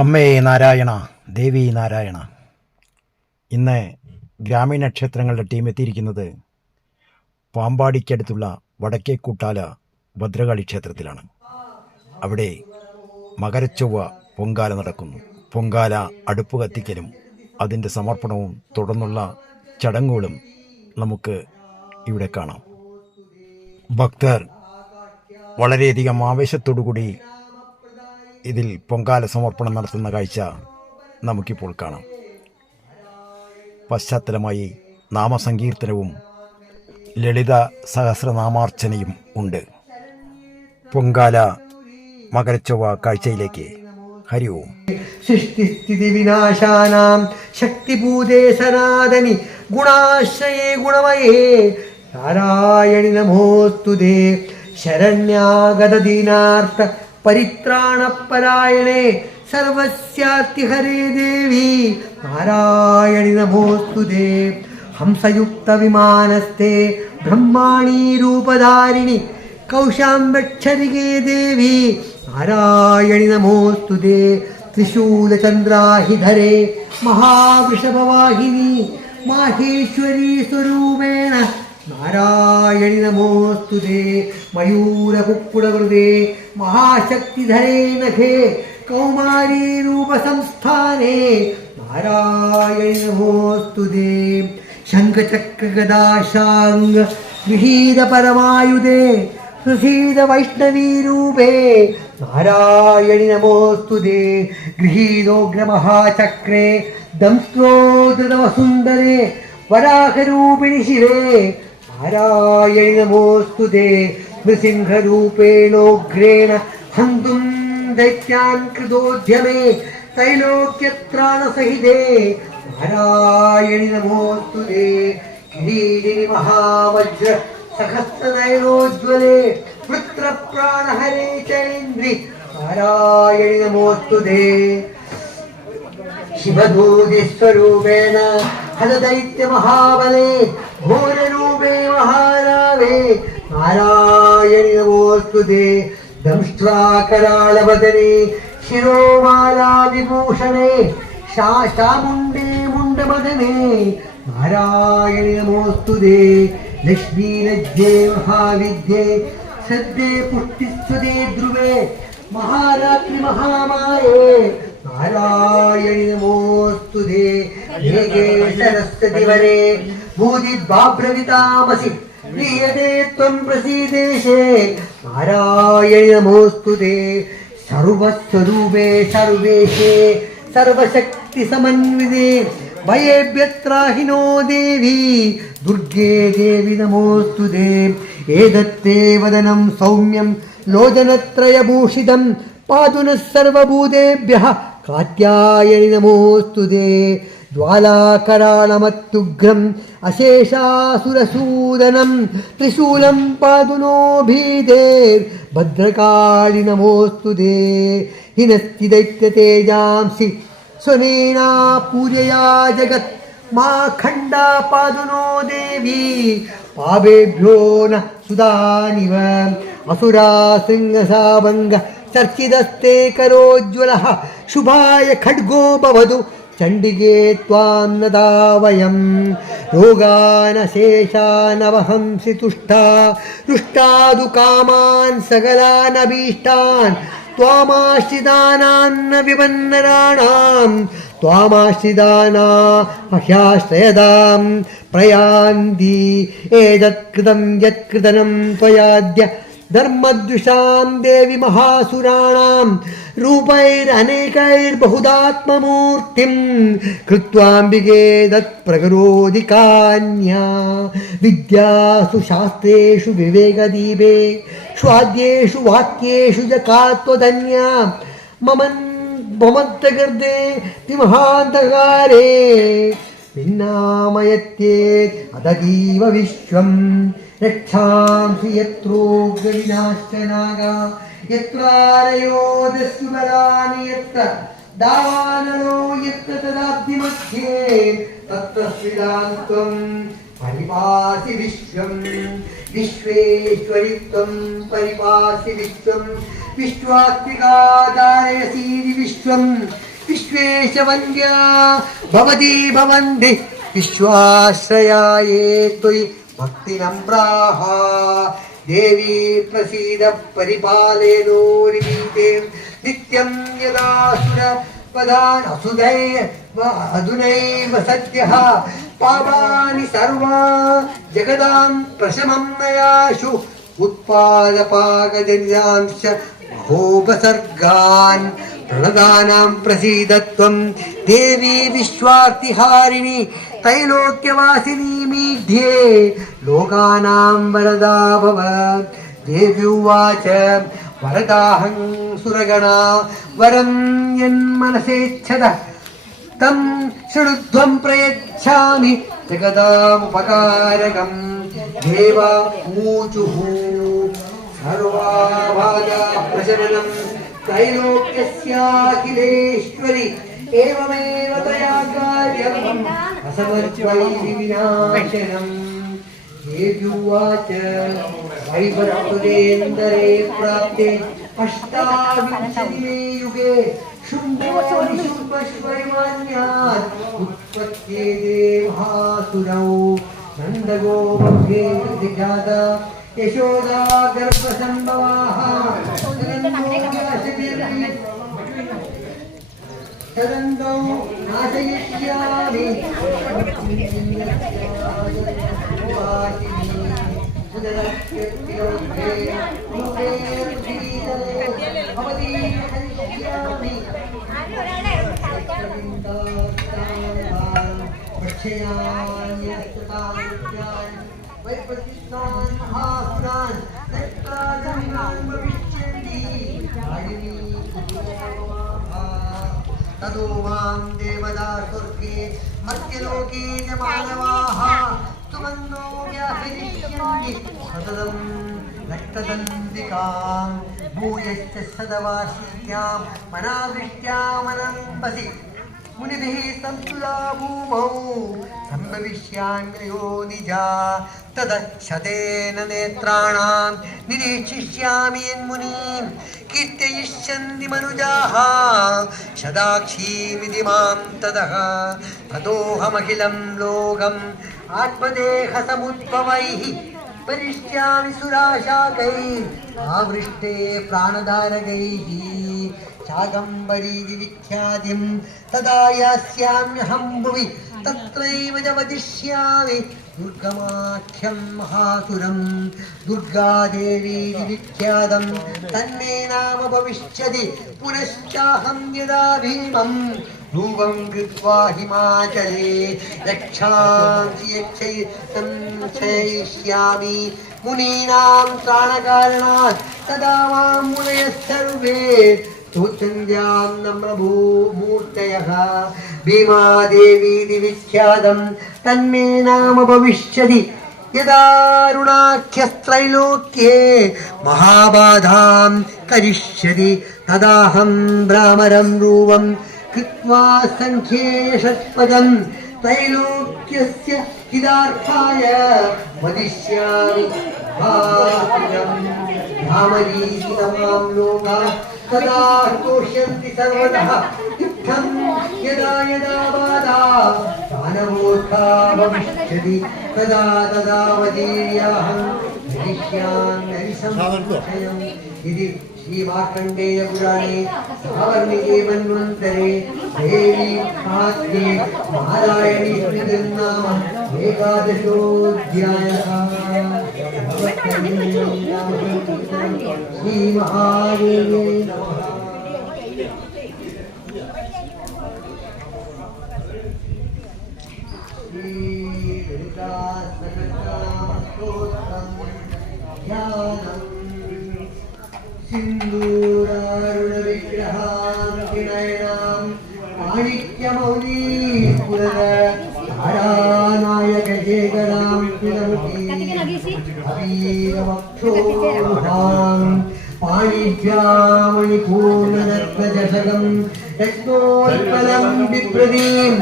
അമ്മേ നാരായണ, ദേവി നാരായണ. ഇന്ന് ഗ്രാമീണ ക്ഷേത്രങ്ങളുടെ ടീം എത്തിയിരിക്കുന്നത് പാമ്പാടിക്കടുത്തുള്ള വടക്കേക്കൂട്ടാല ഭദ്രകാളി ക്ഷേത്രത്തിലാണ്. അവിടെ മകരച്ചൊവ്വ പൊങ്കാല നടക്കുന്നു. പൊങ്കാല അടുപ്പ് കത്തിക്കലും അതിൻ്റെ സമർപ്പണവും തുടർന്നുള്ള ചടങ്ങുകളും നമുക്ക് ഇവിടെ കാണാം. ഭക്തർ വളരെയധികം ആവേശത്തോടുകൂടി ഇതിൽ പൊങ്കാല സമർപ്പണം നടത്തുന്ന കാഴ്ച നമുക്കിപ്പോൾ കാണാം. പശ്ചാത്തലമായി നാമസങ്കീർത്തനവും ലളിത സഹസ്രനാമാർച്ചനയും ഉണ്ട്. പൊങ്കാല മകരച്ചൊവ്വ കാഴ്ചയിലേക്ക്. ഹരി ഓം. സൃഷ്ടിസ്ഥിതി വിനാശാനാം ശക്തിഭൂതേ സനാതനി ഗുണാശ്രയേ ഗുണമയേ നാരായണി നമോസ്തുതേ. ശരണ്യാഗത ദീനാർത്ഥ പരിത്രാണപരായണേ സർവസ്യാർത്തിഹരേ ദേവി നാരായണി നമോസ്തുതേ. ഹംസയുക്ത വിമാനസ്ഥേ ബ്രഹ്മാണി രൂപധാരിണി കൗശാംബക്ഷരികേ ദേവി നാരായണി നമോസ്തുതേ. ത്രിശൂലചന്ദ്രാഹിധരേ മഹാവൃഷഭവാഹിനി മാഹേശ്വരീ സ്വരൂപേണ നാരായണി നമോസ്തുതേ. മയൂരകുക്കുടവൃതേ മഹാശക്തിധരേ നഖേ കൗമാരീ രൂപസംസ്ഥാനേ നാരായണി നമോസ്തുതേ. ശംഖചക്രഗദാശാംഗ വിഹീത പരമായുധേ പ്രസീത വൈഷ്ണവീരൂപേ നാരായണി നമോസ്തുതേ. ഗൃഹീതോഗ്രമഹാചക്രേ ദംസ്ത്രോധൃതവസുന്ദരേ വരാഹരൂപിണി ശിവേ നാരായണി നമോസ്തുതേ. നൃസിംഹരൂപേണോഗ്രേണ ഹന്തും ദൈത്യാൻ കൃതോദ്യമേ ത്രൈലോക്യത്രാണസഹിതേ നാരായണി നമോസ്തുതേ. കിരീടിനി മഹാവജ്ര സഹസ്രനയനോജ്വലേ വൃത്രപ്രാണഹരേ ചൈന്ദ്രി നാരായണി നമോസ്തുതേ. ശിവദൂതിസ്വരൂപേണ ഹരദൈത്യമഹാബലേ ഘോരരൂപേ മഹാരാവേ നാരായണി നമോസ്തുതേ. ദംഷ്ട്രാകരാളവദനേ ശിരോമാലാവിഭൂഷണേ ശാമുണ്ഡേ മുണ്ഡമദനേ നാരായണി നമോസ്തുതേ. ലക്ഷ്മീലജ്ജേ മഹാവിദ്യേ ശ്രദ്ധേ പുഷ്ടിസ്വതേ ധ്രുവേ മഹാരാത്രി മഹാമായേ നാരായണി നമോസ്തുതേ. ഏകേ സരസ്വതി വരേ ഭൂതിദ്വാഭ്രവിതാമസി പ്രിയതേ ത്വം പ്രസീദേശേ നാരായണി നമോസ്തുതേ. സർവസ്വരൂപേ സർവേശേ സർവശക്തി സമന്വിതേ ഭയേഭ്യത്രാഹിനോ ദേവി ദുർഗേ ദേവി നമോസ്തുതേ. ഏതത്തേ വദനം സൗമ്യം ലോചനത്രയഭൂഷിതം പാതുനഃ സർവഭൂതേഭ്യഃ കാത്യായനി നമോസ്തുതേ. ജ്വാലാകരാളമത്യുഗ്രം അശേഷാസുരസൂദനം ത്രിശൂലം പാതുനോ ഭീതേർ ഭദ്രകാളി നമോസ്തുതേ. ഹിനസ്തി ദൈത്യതേജാംസി സ്വനേനാ പൂജയാ ജഗത് മാ ഖണ്ഡാ പാതുനോ ദേവി പാപേഭ്യോ ന സുദാനിവ അസുരാ ശൃംഗസാഭംഗ ചർച്ചിതസ്തേ കരോജ്വലഃ ശുഭായ ഖഡ്ഗോ ഭവതു ചണ്ഡികേ ത്വാം നദാ വയം. രോഗാനശേഷാനവഹംസി തുഷ്ടാ രുഷ്ടാദു കാമാൻ സകലാനഭീഷ്ടാൻ ത്വാമാശ്രിതാനാന്ന വിപന്നരാണാം ത്വാമാശ്രിതാനാ മഹ്യാശ്രയതാം പ്രയാന്തി. ഏതത്കൃതം യത്കൃതനം ത്വയാദ്യ ധർമ്മദ്വിഷാം ദേവി മഹാസുരാണാം രൂപൈരനേകൈർബഹുധാത്മമൂർത്തിം കൃത്വാംബികേ തത്പ്രകരോതി കാന്യാ. വിദ്യാസു ശാസ്ത്രേഷു വിവേകദീപേ സ്വാദ്യേഷു വാക്യേഷു ച കാത്വധന്യാ മമന്തകൃതേ വിമഹാന്തകാരേ ഭിന്നാമയത്യേ അതീവ വിശ്വം. രക്ഷാംസി യത്രോഗ്രവിനാശനാഗ യത്രാരയോദസ്സുബലാനി യത്ര ദാവാനലോ യത്ര തദാബ്ധിമധ്യേ തത്ര സ്വിദാന്ത്വം പരിപാസി വിശ്വം. विश्वेश्वरित्वं परिपासि विश्वं विश्वात्मिकादारयसीदि विश्वं विश्वेशवन्द्या भवती भवन्ति विश्वाश्रयाये त्वयि भक्तिनम्राः देवी प्रसीद परिपालेनोरिमीते नित्यं यदासुर पदान् अधुनैव सद्यः पापानि सर्वा जगदां प्रशमं नयाशु उत्पादपाकजनितांश्च महोपसर्गान् प्रणदानां प्रसीदत्वं देवी विश्वार्तिहारिणी त्रैलोक्यवासिनी मीढ्ये लोकानां वरदा भव देवी उवाच वरदाहं सुरगणा वरं यन्मनसेच्छतः तं शृणुध्वं प्रयच्छामि जगदामुपकारकं देवा ऊचुः सर्वाभागा प्रशमनं त्रैलोक्यस्याखिलेश्वरि एवमेव तया कार्यम् असमर्पैर्विनाशनम् देव्युवाच वैभवपदेन्दरे प्राप्ते अष्टाविंशतिमे युगे शुम्भोऽश्वैमान्यात् उत्पत्त्येते महासुरौ नन्दगोपभ्ये विख्याता यशोदा गर्भसम्भवाः तदन्तौ नाशयिष्यामि वैपतिष्ठान् महासुरान् दत्ताजन्मान् भविष्यन्ति ततो मां देवदा स्वर्गे मर्त्यलोके च मानवाः सुमन्दो व्याहरिष्यन्ति सततं रक्तदन्तिकां भूयश्च सदवार्षिक्यां मनावृष्ट्यामनम्बसि मुनिभिः संस्तुला भूमौ सम्भविष्याम्ययो निजा तदशतेन नेत्राणां निरीक्षिष्यामि यन्मुनीं कीर्तयिष्यन्ति मनुजाः सदाक्षीमिति मां ततः ततोऽहमखिलं लोकम् आत्मदेहसमुद्भवैः परिष्यामि सुराशाकैः आवृष्टे प्राणधारकैः शाकम्भरीति विख्यातिं तदा यास्याम्यहं भुवि तत्रैव च वदिष्यामि दुर्गमाख्यं महासुरं दुर्गादेवीति विख्यातं तन्मे नाम भविष्यति पुनश्चाहं यदा भीमं रूपं कृत्वा हिमाचले यक्षांसि यक्षयिष्यामि मुनीनां त्राणकारणात् तदा मां मुनयः सर्वे स्तोत्रन्द्यां नम्रभूमूर्तयः भीमादेवीति विख्यातं तन्मे नाम भविष्यति यदारुणाख्यस्त्रैलोक्ये महाबाधां करिष्यति तदाहं भ्रामरं रूपं कृत्वा संख्ये षट्पदं त्रैलोक्यस्य हितार्थाय वदिष्यामि भ्रामरीति तमां लोकाः तदा तोष्यन्ति सर्वतः इत्थं यदा यदा बाधा दानवोत्था भविष्यति तदा तदा वदीर्याहं धरिष्याम्यरिसंशयम् इति श्रीमार्कण्डेयपुराणे सावर्णिके मन्वन्तरे देवी आत्मे नारायणी स्मृतिर्नाम एकादशोऽध्यायः श्रीमहादेव्यै नमः। सिन्दूरारुणविग्रहां माणिक्यमौलीपुरः तारानायकशेखरां अवीरवक्षोरुहां पाणिभ्यामणिपूर्णरत्नचषकं रत्नोत्पलं बिभ्रतीं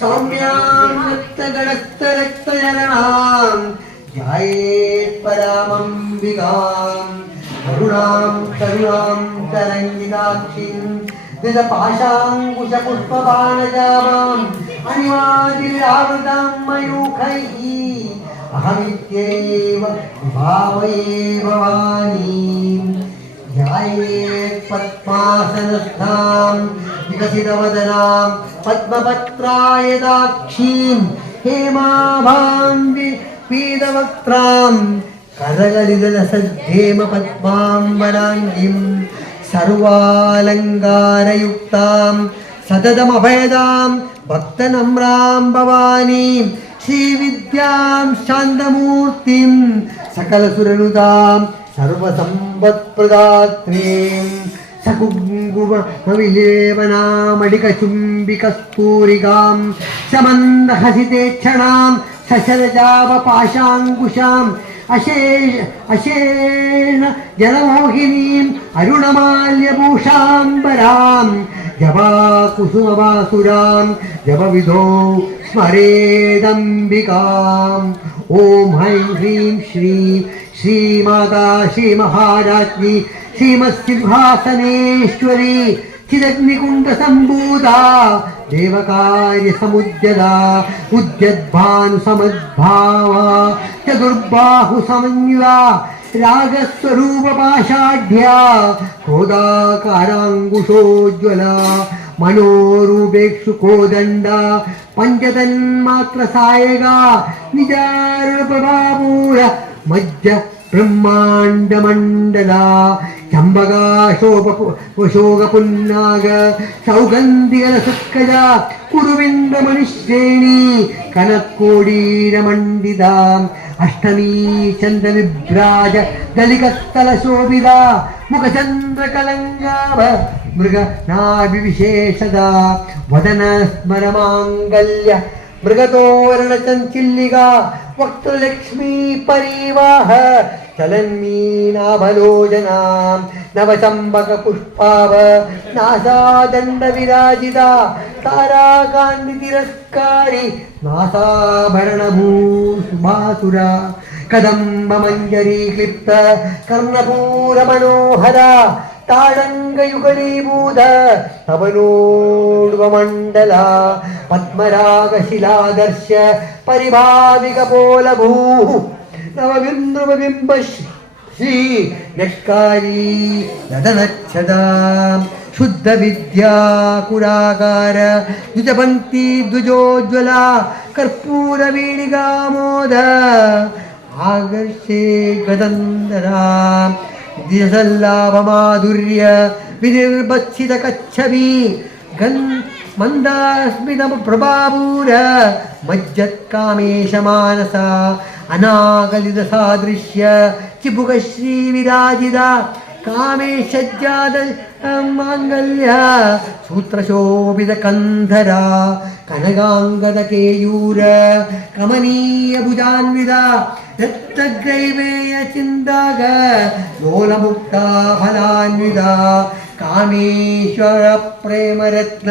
सौम्यां रक्तगणस्तरक्तचरणां ध्यायेत् പരാമംബികാം കരുണാം കരുണാം തരംഗിതാക്ഷിം പാശാങ്കുശപുഷ്പബാണജാമാം അണിമാതിരാവൃതാം മയൂഖൈഃ അഹമിത്യേവ വിഭാവയേ ഭവാനീം ധ്യായേത് പദ്മാസനസ്ഥാം വികസിതവദനാം പദ്മപത്രായതാക്ഷീം ഹേമാഭാം പീതവക്ത്രാം കരകലിതലസദ്ധേമ പദ്മാംബരാംഗീം സർവാലങ്കാരയുക്താം സതതമഭയദാം ഭക്തനമ്രാം ഭവാനീം ശ്രീവിദ്യാം ശാന്തമൂർത്തിം സകലസുരനുതാം സർവസമ്പത്പ്രദാത്രീം സകുങ്കുമവിലേപനാമടികചുംബികസ്ഫൂരികാം സമന്ദഹസിതേക്ഷണാം സശരജാവപാശാങ്കുശാം അശേഷ ജലമോഹിനീം അരുണമാല്യഭൂഷാംബരാം ജപാകുസുമവാസുരാം ജപവിധോ സ്മരേദംബികാം. ഓം ഹൈം ഹ്രീം ശ്രീ ശ്രീമാതാ ശ്രീമഹാരാജ്ഞി ശ്രീമത്സിംഹാസനേശ്വരി ചിദഗ്നികുണ്ഡസംഭൂതാ ദേവകാര്യസമുദ്യതാ ഉദ്യദ്ഭാനുസമദ്ഭാവാ ചതുർബാഹുസമന്വിതാ രാഗസ്വരൂപപാഷാഢ്യാ ക്രോധാകാരാങ്കുശോജ്വല മനോരൂപേക്ഷുകോദണ്ഡ പഞ്ചതന്മാത്രസായക നിജാരുണപ്രഭാപൂര മജ്ജ ബ്രഹ്മാണ്ഡമണ്ഡല ചമ്പകാശോകപുന്നാഗ സൗഗന്ധികരസുക്കജ കുറുവിന്ദമണിശ്രേണി കനക്കോടീരമണ്ഡിത അഷ്ടമീ ചന്ദ്രവിഭ്രാജ ദലികസ്ഥലശോഭിത മുഖചന്ദ്രകലങ്കാവ മൃഗനാഭിവിശേഷത വദന സ്മരമാംഗല്യ മൃഗതോരണചഞ്ചില്ലിക വക്തലക്ഷ്മീ പരീവാഹ ചലന്മീനാഭലോചനാം നവചമ്പക പുഷ്പാവ നാസാദണ്ഡ വിരാജിത താരാകാന്തി തിരസ്കാരി നാസാഭരണഭൂസുഭാസുര കദംബ മഞ്ജരീ ക്ലിപ്ത കർണപൂര മനോഹര താഴങ്കയുഗളീഭൂത തവനോടുവമണ്ഡല പത്മരാഗശിലാദർശ പരിഭാവിക പോലഭൂ നവബിന്ദുബിംബ ശ്രീ നഷ്കാരീ നദനച്ഛദാം ശുദ്ധ വിദ്യാകുരാകാര ദ്വിജപന്തി ദ്വിജോജ്വല കർപ്പൂര വീണികാമോദ ആകർഷേ ഗദന്തരാം ദിസല്ലാഭമാധുര്യ വിനിർബച്ഛിത കച്ഛവി മന്ദസ്മിത പ്രഭാപൂര മജ്ജത്കാമേശമാനസ അനാഗലിത സാദൃശ്യ ചിബുകശ്രീ വിരാജിത കാമേശജ്ജാത മാംഗല്യ സൂത്രശോഭിത കന്ധര കനകാംഗത കേയൂര കമനീയ ഭുജാൻവിത രക്തഗ്രൈവേയ ചിന്താക ലോലമുക്ത ഫലാൻവിത കാമേശ്വര പ്രേമരത്ന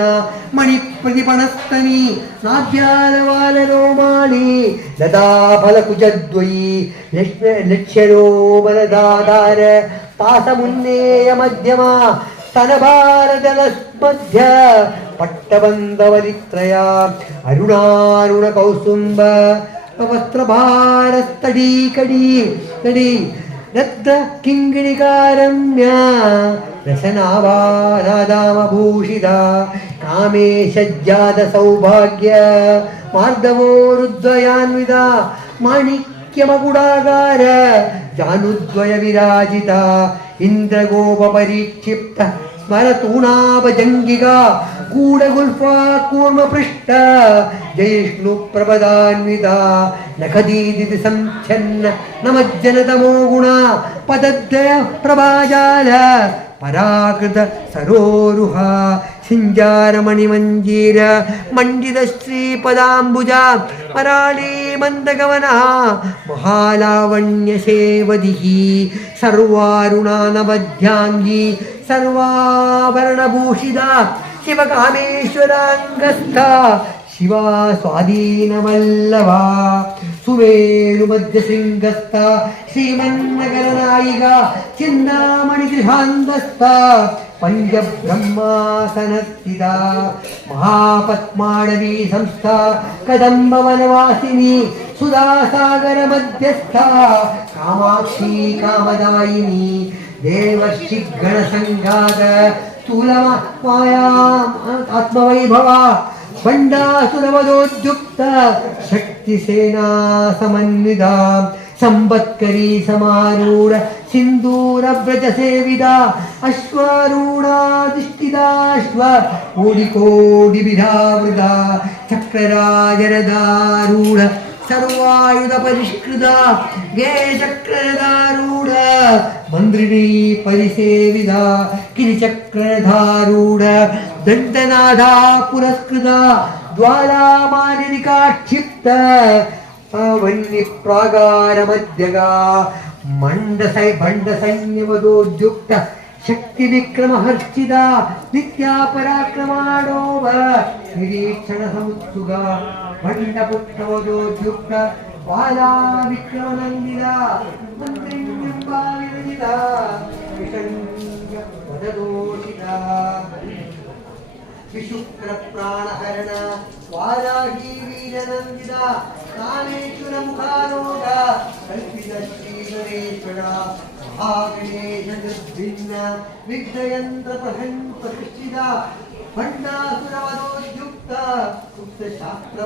മണിപ്രതിപണസ്തനി നാഭ്യാലവാലരോമാണി ലതാഫലകുജദ്വയി ലക്ഷ്യരോമനദാധാര പാസമുന്നേയ മധ്യമ സ്തനഭാരതലസ്മധ്യ പട്ടബന്ധവരിത്രയ അരുണാരുണ കൗസുംബ വസ്ത്രഭാരസ്തടീകടീ രക്ത കിങ്കിണികാരമ്യ രസനാവാനാദാമഭൂഷിത കാമേശജ്ജാത സൗഭാഗ്യ മാർദ്ദവോരുദ്വയാൻവിത മാണിക്യമകുടാകാര ജാനുദ്വയ വിരാജിത ഇന്ദ്രഗോപപരീക്ഷിപ്ത സ്മരതൂണാഭജംഗിക ഗൂഢഗുൽഫാ കൂർമ്മപൃഷ്ട ജയിഷ്ണു പ്രപദാൻവിത നഖദീദിതി സംഛന്ന നമജ്ജനതമോ ഗുണ പദദ്വയ പ്രഭാജാല പരാകൃത സരോരുഹ സിഞ്ചാരമണിമഞ്ജീര മണ്ഡിത ശ്രീപദാംബുജ മരാളീ മന്ദഗമന മഹാലാവണ്യസേവതി സർവാരുണാനവധ്യാംഗി സർവാഭരണഭൂഷിത ശിവകാമേശ്വരാംഗസ്ഥ ಶಿವ ಸ್ವಾಧೀನವಲ್ಲವ ಸುಮೇರು ಮಧ್ಯ ಶೃಂಗಸ್ಥ ಶ್ರೀಮನ್ನಗರನಾಯಿಗ ಚಿಂತಾಮಣಿ ಗೃಹಾಂತಸ್ಥ ಪಂಚಬ್ರಹ್ಮಾಸನಸ್ಥಿತ ಮಹಾಪದ್ಮಾಡವಿ ಸಂಸ್ಥಾ ಕದಂಬ ವನವಾಸಿನಿ ಸುಧಾಸಾಗರ ಮಧ್ಯಸ್ಥ ಕಾಮಾಕ್ಷಿ ಕಾಮದಾಯಿನಿ ದೇವರ್ಷಿ ಗಣ ಸಂಘಾತ ಸ್ಥೂಲ ಮಾಯಾ ಆತ್ಮವೈಭವ ಬಂಡಾಸುರವದೋದ್ಯುಕ್ತ ಶಕ್ತಿ ಸೇನಾ ಸಮನ್ವಿತ ಸಂಪತ್ಕರಿ ಸಮಾರೂಢ ಸಿಂಧೂರ ವ್ರಜ ಸೇವಿದ ಅಶ್ವಾರೂಢಾಧಿಷ್ಠಿತಾಶ್ವ ಕೋಡಿ ಕೋಡಿ ವಿಧಾವೃತ ಚಕ್ರರಾಜರದಾರೂಢ ಸರ್ವಾಯುಧ ಪರಿಷ್ಕೃತ ಗೇ ಚಕ್ರಧಾರೂಢ ಮಂದ್ರಿಣೀ ಪರಿಸೇವಿದ ಕಿರಿಚಕ್ರಧಾರೂಢ ದಂಡನಾಥ ಪುರಸ್ಕೃತ ಜ್ವಾಲಾಮಾಲಿನಿಕಾಕ್ಷಿಪ್ತ ವನ್ಯ ಪ್ರಾಗಾರ ಮಧ್ಯಗ ಭಂಡ ಸೈನ್ಯವದೋದ್ಯುಕ್ತ ಶಕ್ತಿ ವಿಕ್ರಮ ಹರ್ಷಿತ ನಿತ್ಯ ಪರಾಕ್ರಮಾಡೋವ ನಿರೀಕ್ಷಣ ಸಂಸುಗ ಭಂಡ ಪುತ್ರವದೋದ್ಯುಕ್ತ ಬಾಲಾ ವಿಕ್ರಮ ನಂದಿದ ಮಂತ್ರಿಯಂಬಾವಿರಜಿತ ವಿಷಂಗ ವದದೋಷಿತ ವಿಶುಕ್ರ ಪ್ರಾಣಹರಣ ವಾರಾಹಿ ವೀರನಂದಿದ ಕಾಮೇಶ್ವರ ಮುಖಾರೋಗ ಕಲ್ಪಿತ ಶ್ರೀ ಗಣೇಶ್ವರ ಮಹಾಗಣೇಶ ನಿರ್ಭಿನ್ನ ವಿಘ್ನಯಂತ್ರ ಪ್ರತಿಷ್ಠಿತ ಭಂಡಾಸುರವದೋದ್ಯುಕ್ತ ಗುಪ್ತ ಶಾಸ್ತ್ರ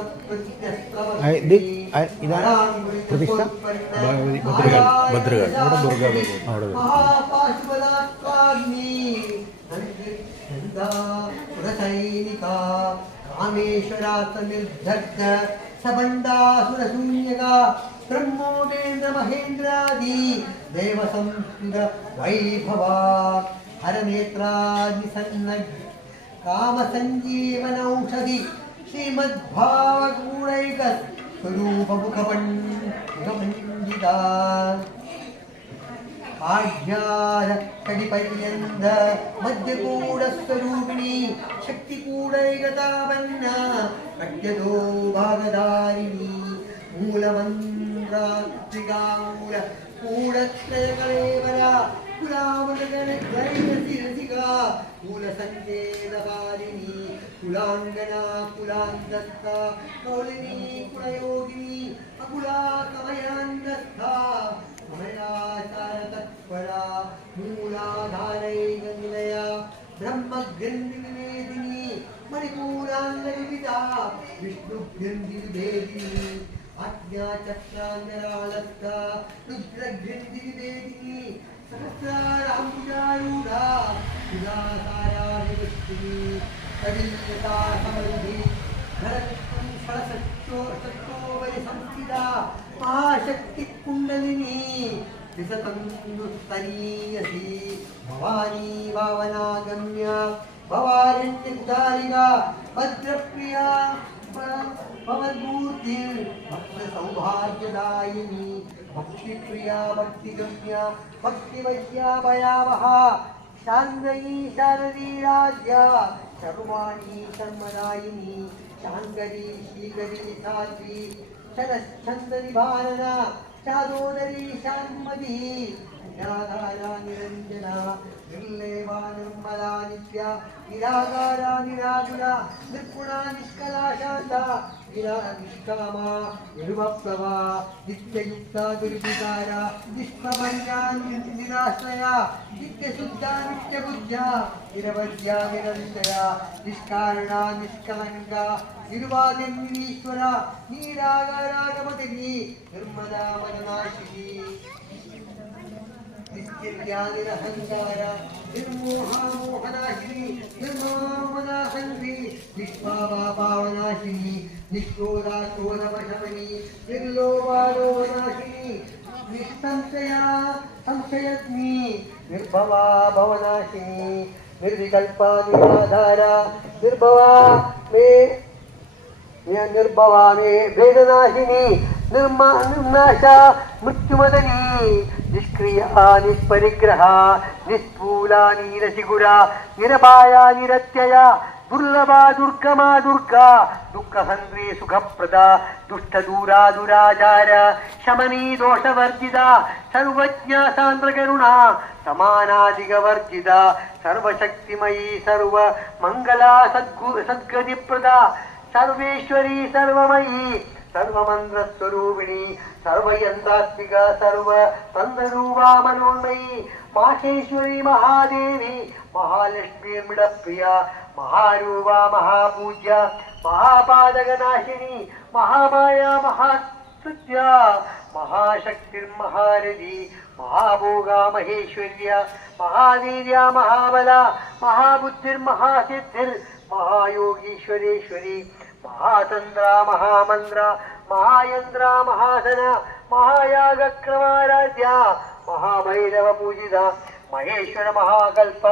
ಸೈನಿಕ ಕಾಮೇಶ್ವರಾತ ನಿರ್ಧಗ್ಧ ಸಬಂಡಾಸುರ ಶೂನ್ಯಗ ಬ್ರಹ್ಮೋಮೇಂದ್ರ ಮಹೇಂದ್ರಾದಿ ದೇವ ಸಂಸ್ಕೃತ ವೈಭವ ಹರನೇತ್ರಾದಿ ಸನ್ನಗ್ ಕಾಮ ಸಂಜೀವನೌಷಧಿ ಶ್ರೀಮದ್ಭಾವಗೂಢೈಕ ಸ್ವರೂಪ ಮುಖಪಂಡಿತ ಆಢ್ಯಾರ ಕಡಿಪರ್ಯಂತ ಮಧ್ಯಕೂಡ ಸ್ವರೂಪಿಣಿ ಶಕ್ತಿಕೂಡೈಗತಾವನ್ನ ಕಟ್ಯದೋ ಭಾಗಧಾರಿಣಿ ಮೂಲಮಂತ್ರಾತ್ರಿಗಾಮೂಲ ಕೂಡತ್ರಯಕಲೇವರ ಕುಲಾಮೃಗಣರಸಿಗ ಕುಲ ಸಂಕೇತಕಾರಿಣಿ ಕುಲಾಂಗನ ಕುಲಾಂತಸ್ಥ ಕೌಲಿನಿ ಕುಲಯೋಗಿನಿ ಅಕುಲಾ ಕಮಯಾಂತಸ್ಥ ತತ್ಪರ ಮೂಲಾಧಾರೈಕನಿಲಯ ಬ್ರಹ್ಮಗ್ರಂಥಿ ವಿವೇದಿನಿ ಮಣಿಪೂರಾಂಗರಿವಿತ ವಿಷ್ಣುಗ್ರಂಥಿ ವಿಭೇದಿನಿ ಆಜ್ಞಾಚಕ್ರಾಂಗರಾಳಸ್ಥ ರುದ್ರಗ್ರಂಥಿ ವಿವೇದಿನಿ ಸಹಸ್ರಾರಾಂಬುಜಾರೂಢ ಸುಧಾಸಾರಾಭಿವೃಷ್ಟಿನಿ ಕವಿಲ್ಯತಾ ಸಮೃದ್ಧಿ ಷಡಸಟ್ಟೋಪರಿ ಸಂಸ್ಥಿತ ಮಹಾಶಕ್ತಿ ಕುಂಡಲಿನಿ ವಿಸತಂಸ್ತನೀಯಸಿ ಭವಾನಿ ಭಾವನಾಗಮ್ಯ ಭವಾರಣ್ಯದಾರಿಗ ಭದ್ರಪ್ರಿಯ ಭವದ್ಮೂರ್ತಿ ಭಕ್ತ ಸೌಭಾಗ್ಯದಾಯಿನಿ ಭಕ್ತಿಪ್ರಿಯ ಭಕ್ತಿಗಮ್ಯ ಭಕ್ತಿವಶ್ಯ ಭಯಾವಹ ಶಾಂಗಯಿ ಶಾರದೀ ರಾಜ್ಯ ಸರ್ವಾಣಿ ಶರ್ಮದಾಯಿನಿ ಶಾಂಕರಿ ಶ್ರೀಕರಿ ಸಾಧ್ವಿ ಶರಶ್ಚಂದರಿ ಭಾರನ ಚಾದೋದರಿ ಶಾನ್ಮತಿ ನಿರಾಧಾರ ನಿರಂಜನ ನಿರ್ಲೇವ ನಿರ್ಮಲಾ ನಿತ್ಯ ನಿರಾಕಾರ ನಿರಾಗುಣ ನಿರ್ಗುಣ ನಿಷ್ಕಲಾ ಶಾಂತ ನಿಷ್ಕಾಮ ನಿರ್ವಪ್ಲವ ನಿತ್ಯಯುಕ್ತ ದುರ್ವಿಕಾರ ನಿಷ್ಪ್ರಪಂಚ ನಿರಾಶ್ರಯ ನಿತ್ಯಶುದ್ಧ ನಿತ್ಯಬುದ್ಧ ನಿರವಧ್ಯ ನಿರಂತರ ನಿಷ್ಕಾರಣ ನಿಷ್ಕಲಂಕ ನಿರ್ವಾದಿನೀಶ್ವರ ನೀರಾಗರಾಗಮತಿನಿ ನಿರ್ಮಲಾ ಮನನಾಶಿನಿ ನಿತ್ಯಜ್ಞಾನಿರಹಂಕಾರ ನಿರ್ಮೋಹಮೋಹನಾಶಿನಿ ನಿರ್ಮೋಹನಾಶಂಕಿ ನಿಷ್ಪಾಪಾವನಾಶಿನಿ ನಿಷ್ಕ್ರೋಧಾಕ್ರೋಧವಶಮನಿ ನಿರ್ಲೋಭಾಲೋಭನಾಶಿನಿ ನಿಸ್ತಂಶಯ ಸಂಶಯಜ್ಞಿ ನಿರ್ಭವಾ ಭವನಾಶಿನಿ ನಿರ್ವಿಕಲ್ಪ ನಿರಾಧಾರ ನಿರ್ಭವಾ ಮೇ ನಿರ್ಭವಾ ಮೇ ಭೇದನಾಶಿನಿ ನಿರ್ನಾಶ ಮೃತ್ಯುಮದನಿ निष्क्रिय निष्परिग्रह निस्फूला नीलशिखुरा निरपाया निरत्यया दुर्लभा दुर्गमा दुर्गा दुःखहन्त्री सुखप्रदा दुष्टदूरा दुराचार शमनी दोषवर्जिता सर्वज्ञा सान्द्रकरुणा समानादिगवर्जिता सर्वशक्तिमयी सर्वमङ्गला सद्गतिप्रदा सर्वेश्वरी सर्वमयी सर्वमन्त्रस्वरूपिणी सर्वयन्त्रात्मिका सर्वतन्त्ररूपा मनोन्मयी माहेश्वरी महादेवी महालक्ष्मीर्मिडप्रिया महारूपा महापूज्या महापादकनाशिनी महामाया महास्तुत्या महाशक्तिर्महारथी महाभोगा महेश्वर्या महावीर्या महाबला महाबुद्धिर्महासिद्धिर् महायोगीश्वरेश्वरी महातंद्रा महामंद्रा महायंद्रा महाधना महायागक्रमाराध्या महाभैरव पूजिता महेश्वर महाकल्प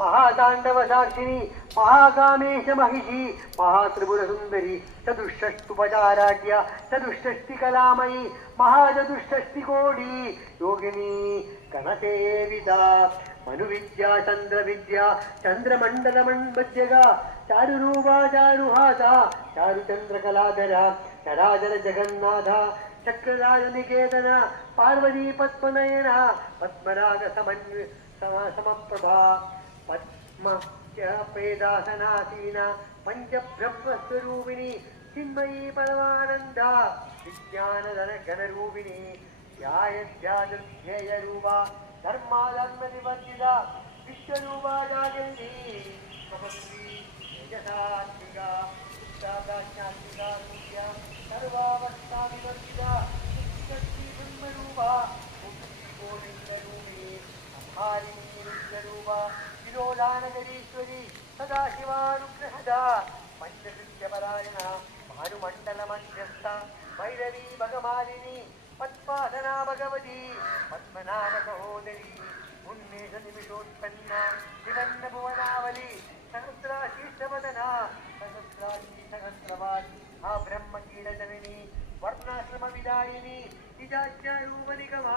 महातांडव साक्षिणी महाकामेश महिषी महात्रिपुर सुंदरी चतुष्षष्टुपचाराढ्या चतुष्षष्टि कलामयी महाचतुष्षष्टि कोटी योगिनी गणसेविता मनुविद्या चंद्रविद्या चंद्रमंडलमण्डज्जगा चारुरूपा चारुहासा चारुचंद्रकलाधरा चराचर जगन्नाथ चक्रराज निकेतन पार्वती पद्मनयना पद्मराग समप्रभा पद्म प्रेदासनासीना पंचब्रह्मस्वरूपिणी चिन्मयी परमानंदा विज्ञानधन घनरूपिणी ध्यायरूपा धर्माधर्मनिवर्जिता विश्वरूपा जागृती स्वपत्री तेजसात्मिका उत्साहात्मिका सूर्या सर्वावस्थाविवर्जिता शक्ति ब्रह्मरूपा गोविन्दरूपिणी संहारिणी रुद्ररूपा विरोधानगरीश्वरी सदाशिवानुग्रहदा पंचकृत्यपरायणा भानुमण्डलमध्यस्था भैरवी भगमालिनी पद्मासना भगवती पद्मनाभ सहोदरी उन्मेष निमिषोत्पन्ना विवन्न भुवनावली सहस्राशीर्षवदना सहस्राशी सहस्रवादी हा ब्रह्मकीलजननी वर्णाश्रम विदायिनी निजाज्ञारूपनिगमा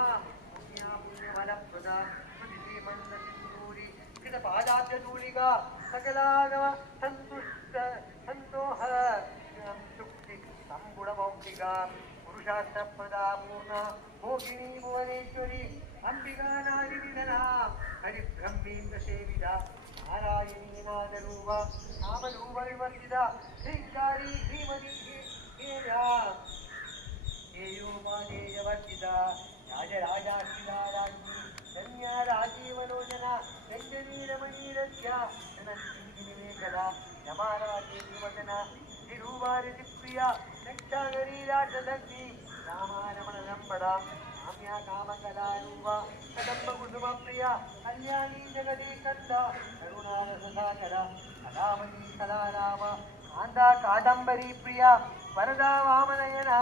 पुण्या पुण्यफलप्रदा श्रीमन्दसिन्दूरी कृतपादाब्जधूलिका सकलागम सन्तुष्ट सन्तोह शुक्ति सम्बुडमौक्तिका पुरुषार्थप्रदा पूर्णा भोगिनी भुवनेश्वरी अंबिका नादिनिधना हरिब्रह्मेन्द्र सेविता नारायणी नादरूपा नामरूप विवर्जिता श्रीकारी श्रीमती हेयोपादेयवर्जिता राजराजाश्रिता राज्ञी धन्या राजीवलोचना रञ्जनी रमणीरस्या धनश्रीनिवेशना रमाराजेवचना तिरुवारिप्रिया रक्षागरी राजलक्ष्मी रामारमणरम्पडा काम्या कामकलारूपा कदम्बकुसुमप्रिया कल्याणी जगदीकन्दा करुणारससागरा कलावती कलाराम कान्ता कादम्बरी प्रिया वरदा वामनयना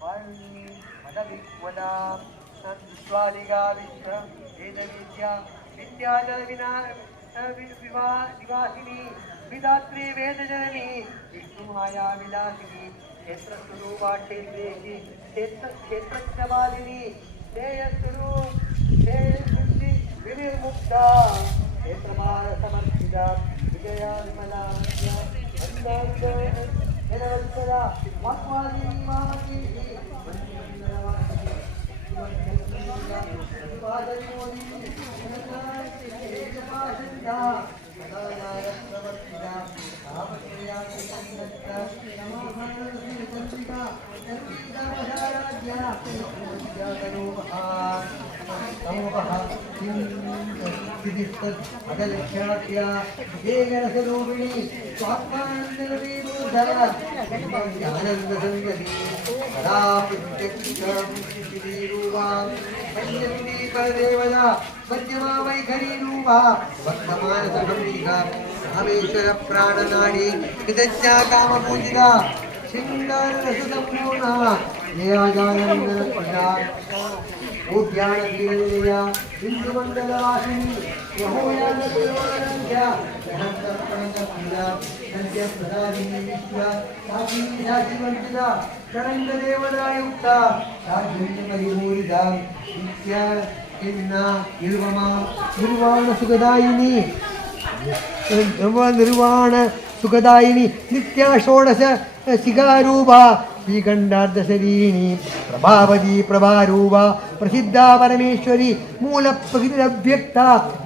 वारुणी मदविह्वला विश्वादिगा विश्व वेदविद्या विद्याजल निवासिनी विधात्री वेदजननी विष्णुमाया विलासिनी क्षेत्रस्वरूपा क्षेत्रेशी क्षेत्रज्ञवादिनी श्रेयस्वरूप विनिर्मुक्ता क्षेत्रमार समर्पिता विजया विमला जनवत्सरा वाक्वादिनी मामकी अगलक्ष्याख्या वेगरसरूपिणी स्वात्मानन्दनवीरूढा आनन्दसङ्गती सदा प्रत्यक्षरूपा पञ्चमी परदेवता मध्यमा वैखरीरूपा वर्तमानसगम्भीरा रामेश्वर प्राणनाडी कृतज्ञा कामपूजिता शृङ्गाररससम्पूर्णा जयाजानन्दनप्रदा उद्यानधीरनिलया बिन्दुमण्डलवासिनी यहोयानदेवानन्द्या सहस्रप्रणतप्रिया सन्ध्यप्रसादिनी विश्वा साक्षिणी साक्षिवन्दिता शरङ्गदेवतायुक्ता साक्षिणी परिमूलिता नित्या നിർവാണ സുഖദായിനി നിർവാണ സുഖദായിനി നിത്യാഷോഡശ ശിഖാരൂപ ശ്രീകണ്ഠാർദ്ധശരീണി പ്രഭാവതി പ്രഭാരൂപ പ്രസിദ്ധ പരമേശ്വരി മൂലപ്രകൃതിരവ്യക്ത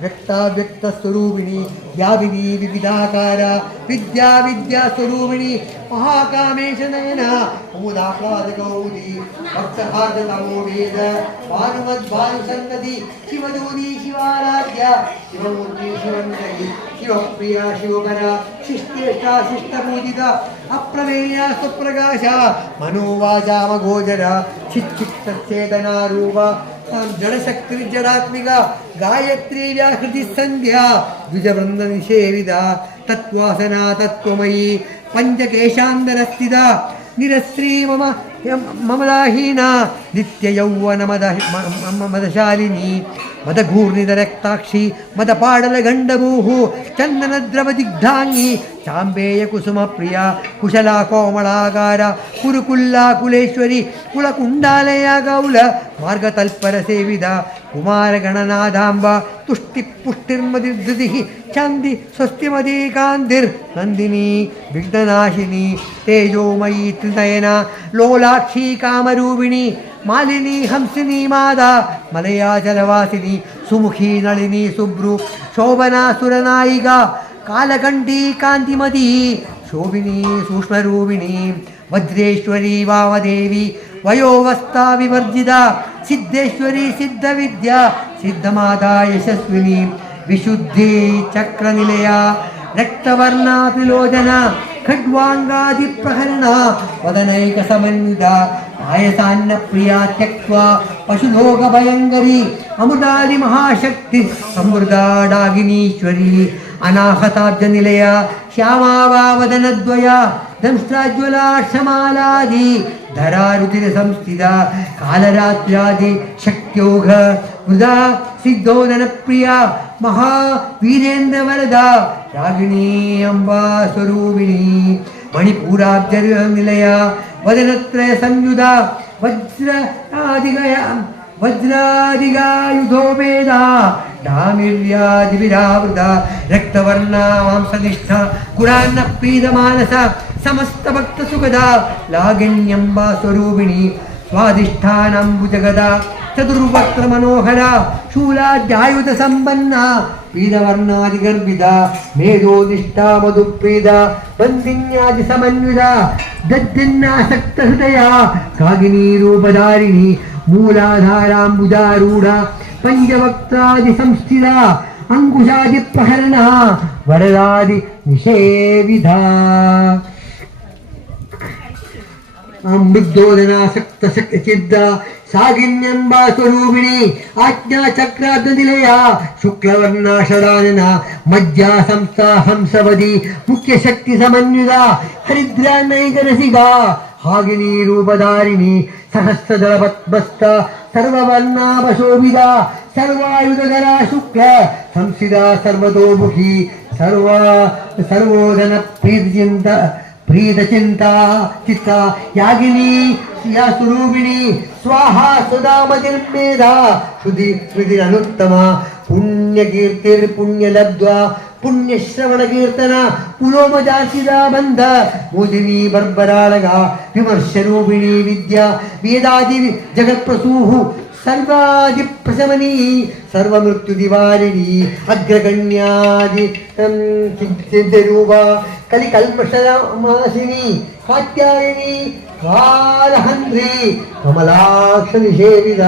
വ്യക്താവ്യക്തസ്വരൂപിണി വ്യാപിനി വിവിധാകാര വിദ്യാ വിദ്യാസ്വരൂപിണി മഹാകാമേശ നയന മൂലാഹ്ലാദകൗമുദി ഭക്തഹാർദതമോ വേദ ഭാനുമദ്ഭാനുസന്നതി ശിവദൂതി ശിവാരാധ്യ ശിവമൂർത്തി ശിവന്ദരി ശിവപ്രിയ ശിവകര ശിഷ്ടേഷ്ട ശിഷ്ടപൂജിത അപ്രമേയ സ്വപ്രകാശ മനോവാചാമഗോചര ചിച്ചിത്തചേതനാരൂപ ജഡശക്തിർജടാത്മിക ഗായത്രി വ്യാഹൃതി സന്ധ്യ ദ്വിജവൃന്ദ നിഷേവിത തത്വാസന തത്വമയി പഞ്ചകേശാന്തരസ്ഥിത നിരശ്രീ മമദാഹീന നിത്യയൗവനമദശാലിനി മദഘൂർണിതരക്താക്ഷി മദപാടലഗണ്ഡമൂഹു ചന്ദനദ്രവദിഗ്ധാംഗി ചാമ്പേയ കുസുമപ്രിയ കുശലാ കോമളാകാര കുരുകുല്ലാകുലേശ്വരി കുളകുണ്ടാലയ ഗൗല മാർഗതൽപര സേവിത കുമാരഗണനാഥാംബ തുഷ്ടിപുഷ്ടിർമതിർധൃതി ചന്തി സ്വസ്തിമതീ കാന്തിർ നന്ദിനി വിഘ്നനാശിനി തേജോമയീ ത്രിനയന ലോലാക്ഷി കാമരൂപിണി മാലിനി ഹംസിനി മാതാ മലയാചലവാസിനി സുമുഖി നളിനി സുബ്രു ശോഭനാസുരനായിക കാലകണ്ഠീ കാന്തിമതി ശോഭിനി സൂക്ഷ്മരൂപിണി വജ്രേശ്വരി വാമദേവി വയോവസ്ഥാ വിവർജിത സിദ്ധേശ്വരി സിദ്ധവിദ്യ സിദ്ധമാതാ യശസ്വിനി വിശുദ്ധി ചക്രനിലയ രക്തവർണാ ത്രിലോചന ഖഡ്വാംഗാദിപ്രഹരണ വദനൈക സമന്വിത ആയസാന്ന പ്രിയ ത്യക്വാ പശുലോകഭയങ്കരി അമൃതാദി മഹാശക്തി സമൃദ്ധാഡാഗിനീശ്വരി അനാഹതാബ്ജനിലയ ശ്യാമാവാവദനദ്വയ ദംഷ്ട്രാജ്വലാക്ഷമാലാദി ധരാരുതിര സംസ്ഥിത കാലരാത്രാദി ശക്ത്യോഘ വൃദാ സിദ്ധോദന പ്രിയ മഹാവീരേന്ദ്രവരദ രാഗിണീ അംബാ സ്വരൂപിണി മണിപൂരാബ്ജനിലയ വദനത്രയ സംയുത വജ്രാദികായുധോപേദ ഡാമിര്യാദിവിരാവൃത രക്തവർണ മാംസനിഷ്ഠ കുരാന്ന പ്രീതമാനസ സമസ്ത ഭക്തസുഗത ലാഗണ്യംബാ സ്വരൂപിണി സ്വാധിഷ്ഠാനംബുജഗദ ചതുർവക്ത്ര മനോഹര ശൂലാധ്യായുധ സമ്പന്ന പീതവർണാദിഗർഭിത മേധോനിഷ്ഠാ മധുപ്രീത ബന്ധിന്യാദി സമന്വിത ദദ്ദിന്നാസക്ത ഹൃദയ കാകിനീ രൂപധാരിണി മൂലാധാരാംബുജാരൂഢ പഞ്ചവക്ത്രാദി സംസ്ഥിത അങ്കുശാദി പ്രഹരണ വരദാദി നിഷേവിധ അമൃതോദനാസക്ത ചിദ്ദ സാഗിന്യംബാ സ്വരൂപിണി ആജ്ഞാചക്രാദ്നിലയ ശുക്ലവർണാഷടാനന മജ്ജാ സംസ്ഥാ ഹംസവതി മുഖ്യശക്തി സമന്വിത ഹരിദ്രാനൈകരസിക ഹാഗിനീ രൂപധാരിണി സഹസ്രദളപത്മസ്ഥ സർവവർണാപശോഭിത സർവായുധകരാ ശുക്ല സംസ്ഥിത സർവതോമുഖി സർവോദന പ്രീതചിന്ത ചിത്ത യാഗിനി സ്വരൂപിണി സ്വാഹാ സുധാമതിർമേധ ശ്രുതി ശ്രുതിരനുത്തമ പുണ്യകീർത്തിർ പുണ്യലബ്ധ്വ പുണ്യശ്രവണ കീർത്തന പുലോമജാസിതാബന്ധ മോചിനി ബർബരാളക വിമർശരൂപിണി വിദ്യ വേദാദി ജഗത്പ്രസൂഹു സർവാദിപ്രശമനീ സർവമൃത്യുദിവാരിണി അഗ്രഗണ്യാദി സിദ്ധരൂപ കലികൽമഷമാസിനി കാത്യായനി കാലഹന്ത്രി കമലാക്ഷ നിഷേവിത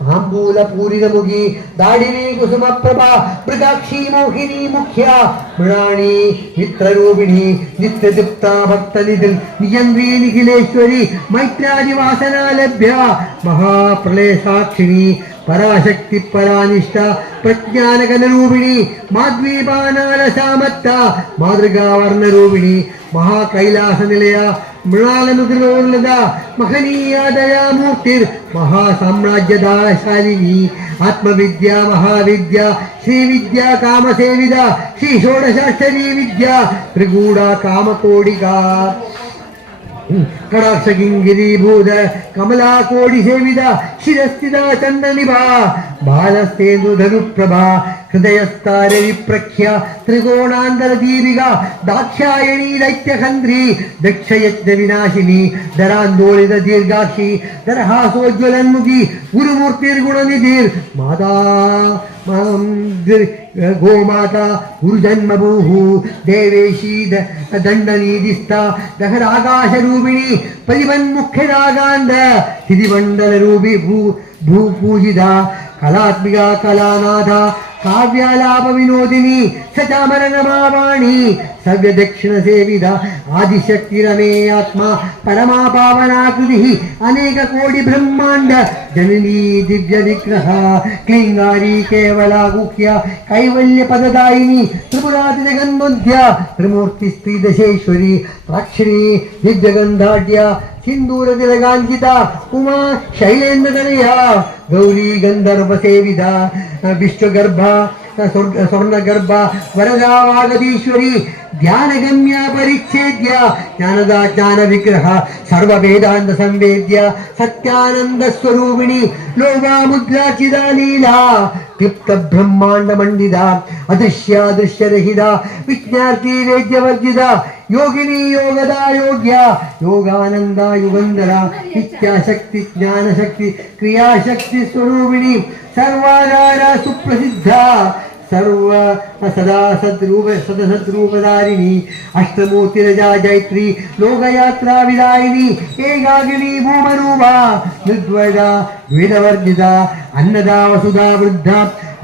താംബൂലപൂരിതമുഖി ദാഡിനി കുസുമപ്രഭ മൃഗാക്ഷി മോഹിനി മുഖ്യ മൃണാണി മിത്രരൂപിണി നിത്യതൃപ്ത ഭക്തനിധിൽ നിയന്ത്രി നിഖിലേശ്വരി മൈത്രാദിവാസനാലഭ്യ മഹാപ്രളയ സാക്ഷിണി പരാശക്തി പരാനിഷ്ഠ പ്രജ്ഞാനകനരൂപിണി മാധ്വീപാനാലസാമത്ത മാതൃകാവർണ്ണരൂപിണി മഹാകൈലാസനിലയ മൃണാലമുദ്രോന്നത മഹനീയാദയാമൂർത്തിർ മഹാസാമ്രാജ്യദാശാലിനി ആത്മവിദ്യ മഹാവിദ്യ ശ്രീവിദ്യ കാമസേവിത ശ്രീ ഷോഡശാക്ഷരീ വിദ്യ ത്രികൂട കാമകോടിക കടാക്ഷകിങ്കിരീഭൂത കമലാകോടി സേവിത ശിരസ്ഥിത ചണ്ഡനിഭ ബാലസ്തേന്ദുധനുപ്രഭ ഹൃദയസ്ഥാരവിപ്രഖ്യ ത്രികോണാന്തരദീപിക ദാക്ഷായണീ ദൈത്യഹന്ത്രി ദക്ഷയജ്ഞ വിനാശിനി ധരാന്തോളിത ദീർഘാക്ഷി ദരഹാസോജ്വലന്മുഖി ഗുരുമൂർത്തിർഗുണനിധിർ മാതാ ഗോമാതാ ഗുരുജന്മഭൂഃ ദേവേശീ ദണ്ഡനീതിസ്ഥ ദഹരാകാശരൂപിണി പരിവന്മുഖ്യരാഗാന്ത സ്ഥിതിമണ്ഡലരൂപി ഭൂപൂജിത കലാത്മിക കലാനാഥ കാവ്യാലാപ വിനോദിനി സചാമരണമാവാണി സവ്യദക്ഷിണ സേവിത ആദിശക്തിരമേ ആത്മാ പരമാ പാവനാകൃതി അനേക കോടി ബ്രഹ്മാണ്ഡ ജനനീ ദിവ്യ വിഗ്രഹ ക്ലീങ്കാരി കേവലാഗുഹ്യ കൈവല്യ പദദായിനി ത്രിപുരാതി ജഗന്മധ്യ ത്രിമൂർത്തി സ്ത്രീ ദശേശ്വരി പ്രാക്ഷിണി ദിവ്യഗന്ധാഢ്യ സിന്ദൂരതിലകാഞ്ചിത ഉമാ ശൈലേന്ദ്രതനയ ഗൗരീ ഗന്ധർവ സേവിത വിശ്വഗർഭ സ്വർണഗർഭ വരദാവാഗതീശ്വരി ധ്യാനഗമ്യ പരിച്ഛേദ്യ ജ്ഞാനദാ ജ്ഞാന വിഗ്രഹ സർവവേദാന്ത സംവേദ്യ സത്യാനന്ദ സ്വരൂപിണി ലോകാമുദ്രാചിത ലീല ക്ലിപ്ത ബ്രഹ്മാണ്ഡ മണ്ഡിത അദൃശ്യാദൃശ്യരഹിത വിജ്ഞാർത്തി വേദ്യവർജിത യോഗിനി യോഗദാ യോഗ്യ യോഗാനന്ദ യുഗന്ധര ഇച്ഛാശക്തി ജ്ഞാനശക്തി ക്രിയാശക്തി സ്വരൂപിണി സർവാധാര സുപ്രസിദ്ധ സർവ സദാ സദ്രൂപധാരിണി അഷ്ടമൂർത്തിരജാ ജൈത്രി ലോകയാത്രാ വിദായിനി ഏകാകിനി ഭൂമരൂപ നിർദ്വൈത ദ്വൈതവർജിത അന്നദാ വസുധാ വൃദ്ധ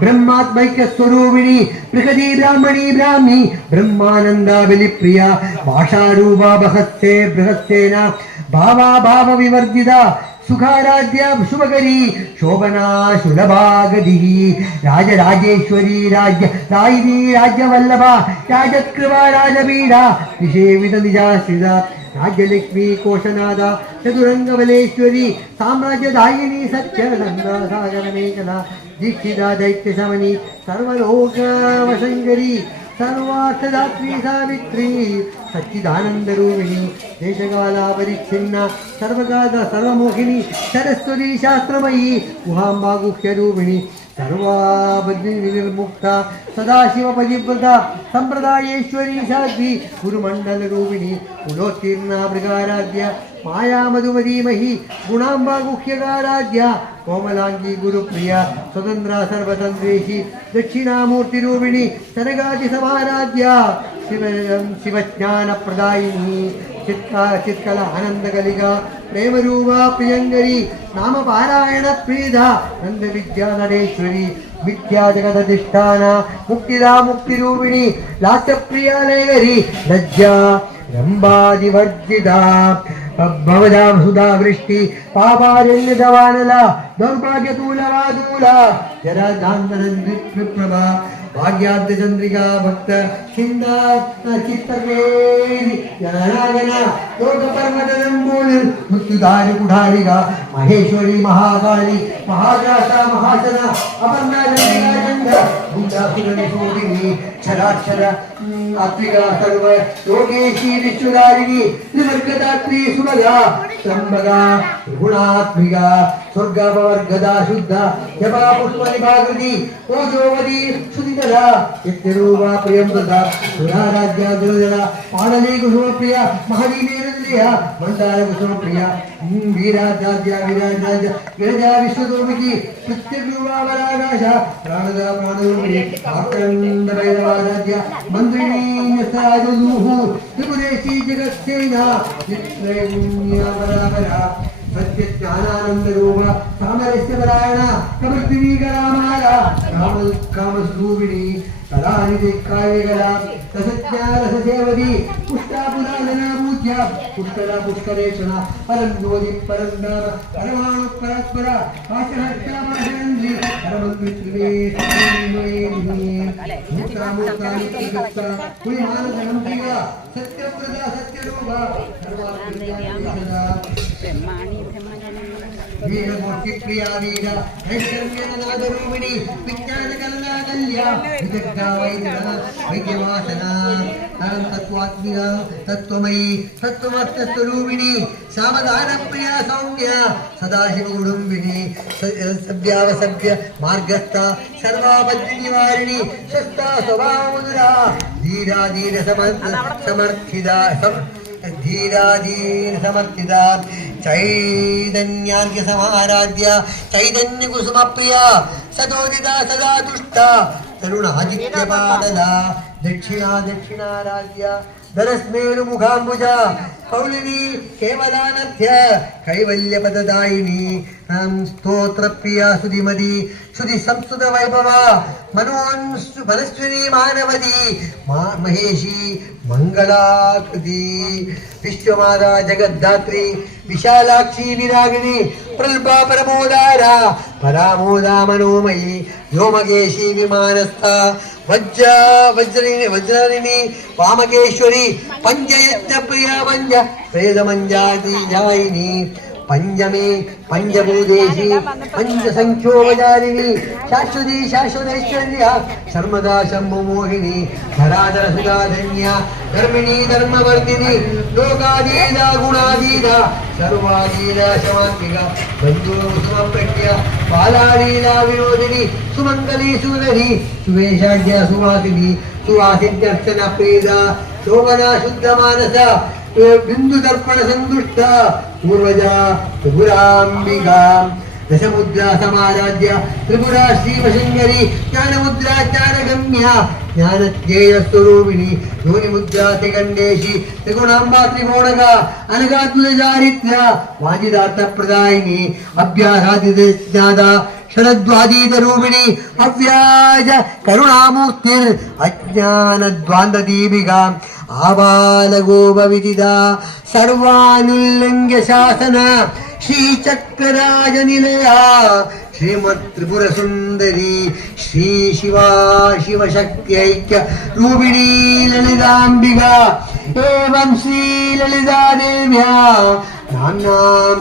ബ്രഹ്മാത്മൈക്യസ്വരൂപിണി ബൃഹദീ ബ്രാഹ്മണീ ബ്രാഹ്മി ബ്രഹ്മാനന്ദ ബലിപ്രിയ ഭാഷാരൂപ ബഹസ്സേ ബൃഹസ്സേന ഭാവാഭാവ വിവർജിത സുഖാരാധ്യ ശുഭകരി ശോഭനാ ശുലഭാഗതി രാജരാജേശ്വരി രാജ്ഞി രാജ്യവല്ലഭ രാജകൃപ രാജപീഠ നിഷേവിത നിജാശ്രിത രാജ്യലക്ഷ്മി കോശനാഥ ചതുരംഗബലേശ്വരി സാമ്രാജ്യദായിനി സത്യനന്ദസാഗരമേഖല ദീക്ഷിത ദൈത്യശമനി സർവലോകവശങ്കരി സർവാർത്ഥദാത്രി സാവിത്രി സച്ചിദാനന്ദരൂപിണി ദേശകാലാപരിച്ഛിന്ന സർവകാല സർവമോഹിനി സരസ്വതി ശാസ്ത്രമയി ഗുഹാംബാഗുഹ്യരൂപിണി സർവാബദ്ധിനിർമുക്ത സദാശിവ പരിവൃത സമ്പ്രദായേശ്വരി സാധ്വി ഗുരുമണ്ഡലരൂപിണി കുലോത്തീർണ മൃഗാരാധ്യ മായാമധുമതീമഹി ഗുണാംബാഗുഹ്യകാരാധ്യ കോമലാംഗി ഗുരുപ്രിയ സ്വതന്ത്ര സർവതന്ത്രേശി ദക്ഷിണാമൂർത്തിരൂപിണി സനകാതി സമാരാധ്യ ശിവജ്ഞാനപ്രദായിനി ചിത്കല ആനന്ദകലിക പ്രേമരൂപ പ്രിയങ്കരി നാമപാരായണ പ്രീത നന്ദവിദ്യാ നടേശ്വരി വിദ്യാജഗതധിഷ്ഠാന മുക്തിദാ മുക്തിരൂപിണി ലാസ്യപ്രിയാലയകരി ലജ്ജാ രംഭാതിവർജിത ഭവതാ സുധാ വൃഷ്ടി പാപാരണ്യതവാനല ദൗർഭാഗ്യതൂലവാദൂല ജരാജാന്തരപ്രഭ ഭാഗ്യാദ്യചന്ദ്രിക ഭക്ത ചിന്ത ചിത്തകേരി ജനാഗന ലോകപർവതനമ്പൂലിൽ മൃത്യുധാരി കുഠാരിക മഹേശ്വരി മഹാകാളി മഹാകാശ മഹാശന അപർണാചന്ദ്രികാചന്ദ്ര ഭൂതാസുരനിഷൂദിനി ക്ഷരാക്ഷര ആത്മിക സർവ യോഗേശി വിശ്വധാരിണി നിവർഗദാത്രി സുമഗ ത്രംബക ഗുണാത്മിക സ്വർഗപവർഗദാ ശുദ്ധ ജപാ പുഷ്പനിഭാകൃതി ഓജോവതി ശ്രുതിധര യജ്ഞരൂപ പ്രിയംവൃത സുരാരാധ്യ ദുർജന പാണലി കുസുമപ്രിയ മഹദീനേന്ദ്രിയ മണ്ഡാര കുസുമപ്രിയ വീരാധ്യാദ്യ വിരാജാദ്യ ഗിരജാ വിശ്വതോമികി പ്രത്യഗ്രൂപാവരാകാശ പ്രാണദ പ്രാണരൂപിണി ആക്രന്ദഭൈരവാരാധ്യ മന്ത്രിണീ ന്യസാജുദൂഹു ത്രിപുരേശി ജഗത്സേന ചിത്രേണ്യാവരാവര സത്യജ്ഞാനാനന്ദരൂപ സാമരസ്യപരായണ കമൃത്വികരാമാര കാമസ്വരൂപിണി കലാനിധിക്കായകല രസജ്ഞാനസേവതി പുഷ്ടാപുരാധന പൂജ്യ പുഷ്കര പുഷ്കരേഷണ പരം ജ്യോതി പരന്ദാമ പരമാണു പരസ്പര ആശഹസ്യാമാശേന്ദ്രി പരമന്ത്രി ത്രിവേശ സത്യപ്രദ സത്യരൂപ വീരമൂർത്തി പ്രിയ വീര ഐശ്വര്യനാഥരൂപിണി വിജ്ഞാനകലനാഥ തത്വമയി തത്വമർത്ഥസ്വരൂപിണി സാമധാനപ്രിയ സൗമ്യ സദാശിവ കുടുംബിനി സഭ്യാവസഭ്യ മാർഗസ്ഥ സർവാപത്തി നിവാരിണി സ്വസ്ഥ സ്വഭാവമുദുര ധീരാധീര സമർത്ഥിത ധീരാധീര സമർത്ഥിത ചൈതന്യാർഘ്യ സമാരാധ്യ ചൈതന്യ കുസുമപ്രിയ സദോദിത സദാ ദുഷ്ട തരുണാദിത്യപാദല ദക്ഷിണാരാധ്യ ധനസ്മേരു മുഖാംബുജ കൗലിനി കേവലാനധ്യ കൈവല്യപദദായിനി സ്തോത്രപ്രിയ സുതിമതി ശ്രുതി സംസ്കൃത വൈഭവ മനസ്വിനി മാനവതി മഹേഷി മംഗളാകൃതി വിശ്വമാതാ ജഗദ്ധാത്രി വിശാലാക്ഷി വിരാഗിണി പ്രൽപാ പരമോദാര പരാമോദാ മനോമയി വ്യോമകേശി വിമാനസ്ഥ വജ്രനിനി വാമകേശ്വരി പഞ്ചയജ്ഞ പ്രിയ പഞ്ച പ്രേതമഞ്ജാതിജായിനി പഞ്ചമി പഞ്ചഭൂതേശി പഞ്ചസംഖ്യോപചാരിണി ശാശ്വതി ശാശ്വതൈശ്വര്യ ശർമ്മദാ ശംഭുമോഹിനി ധരാധര സുധാധന്യ ധർമ്മിണി ധർമ്മവർദ്ധിനി ലോകാതീത ഗുണാതീത സർവാതീത ശമാത്മിക ബന്ധുസുമപ്രജ്ഞ ബാലാലീലാ വിനോദിനി സുമംഗലി സുന്ദരി സുവേശാഢ്യ സുവാസിനി സുവാസിന്യർച്ചന പ്രീത ശോഭന ശുദ്ധമാനസ ബിന്ദു ദർപ്പണ സന്തുഷ്ട പൂർവജ ത്രിപുരാംബിക ദശമുദ്രാ സമാരാധ്യ ത്രിപുരാ ശ്രീവശങ്കരി ജ്ഞാനമുദ്രാ ജ്ഞാനഗമ്യ ജ്ഞാനജ്ഞേയസ്വരൂപിണി യോനിമുദ്രാതികണ്ഠേശി ത്രിഗുണാംബ ത്രികോണക അനഘാത്മക ചാരിത്ര വാജിതാർത്ഥപ്രദായിനി അഭ്യാസാദിജ്ഞാത ശരദ്വാദീതരൂപിണി അവ്യാജ കരുണാമൂർത്തിർ അജ്ഞാനദ്വാന്തദീപിക ആബാലഗോപവിദിത സർവാനുല്ലംഘ്യ ശാസന ശ്രീചക്രരാജനിലയ ശ്രീമത് ത്രിപുര സുന്ദരി ശ്രീ ശിവാ ശിവശക്തിഐക്യ രൂപിണീ ലളിതാംബിക ഏവം ശ്രീ ലളിതാദേവ്യാ നാംനാം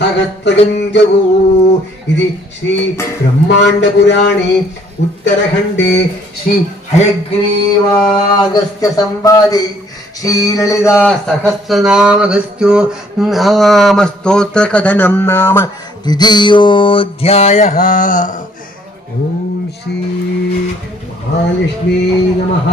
സഹസ്രഗഞ്ജഗൂ ഇത് ശ്രീ ബ്രഹ്മാണ്ഡ പുരാണേ ഉത്തരഖണ്ഡേ ശ്രീ ഹയഗ്രീവാഗസ്ത്യ സംവാദേ ശ്രീലളിതാ സഹസ്രനാമഗസ്ത്യോ നാമസ്തോത്ര കഥനം നാമ ദ്വിതീയോധ്യായഃ. ഓം ശ്രീ മഹാലക്ഷ്മീ നമഃ.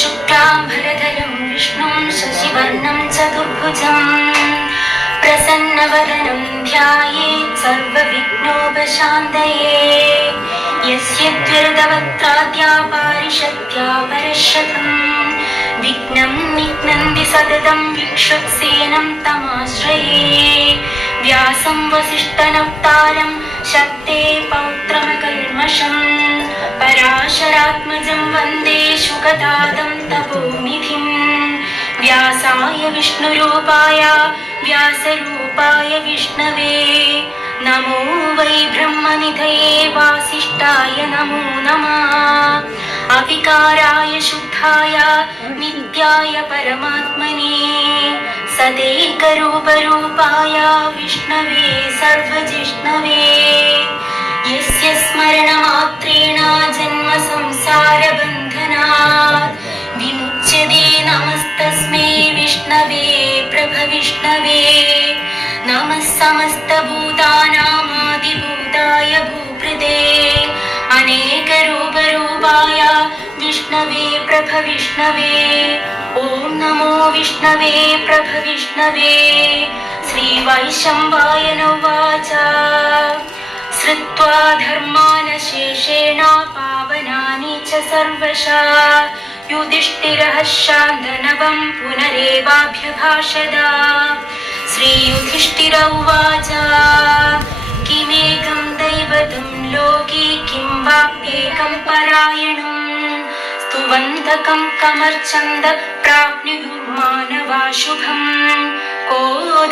शुक्लाम्बरधरं विष्णुं शशिवर्णं चतुर्भुजं प्रसन्नवदनं ध्यायेत् सर्वविघ्नोपशान्तये यस्य द्विरदवक्त्राद्या पारिषद्या परशतं विघ्नं निघ्नन्ति सततं विक्षुत्सेनं तमाश्रये व्यासं वसिष्ठनप्तारं शक्ते पौत्रमकल्मषम् पराशरात्मजं वन्दे शुकदादं तपोनिधिं व्यासाय विष्णुरूपाय व्यासरूपाय विष्णवे नमो वै ब्रह्मनिधये वासिष्ठाय नमो नमः अविकाराय शुद्धाय नित्याय परमात्मने सदैकरूपरूपाय विष्णवे सर्वजिष्णवे यस्य स्मरणमात्रेण जन्म संसारबन्धनात् विमुच्यते नमस्तस्मै विष्णवे प्रभविष्णवे नमः समस्तभूतानामादिभूताय भूभृते अनेकरूपरूपाय विष्णवे प्रभविष्णवे ॐ नमो विष्णवे प्रभविष्णवे. श्रीवैशम्पायन उवाच श्रुत्वा धर्मानशेषेण पावनानि च सर्वशः युधिष्ठिरः शान्तनवं पुनरेवाभ्यभाषत. श्रीयुधिष्ठिर उवाच किमेकं दैवतं लोके किं वाप्येकं परायणं स्तुवन्तकं कमर्चन्द प्राप्नुयुर्मानवा शुभम् को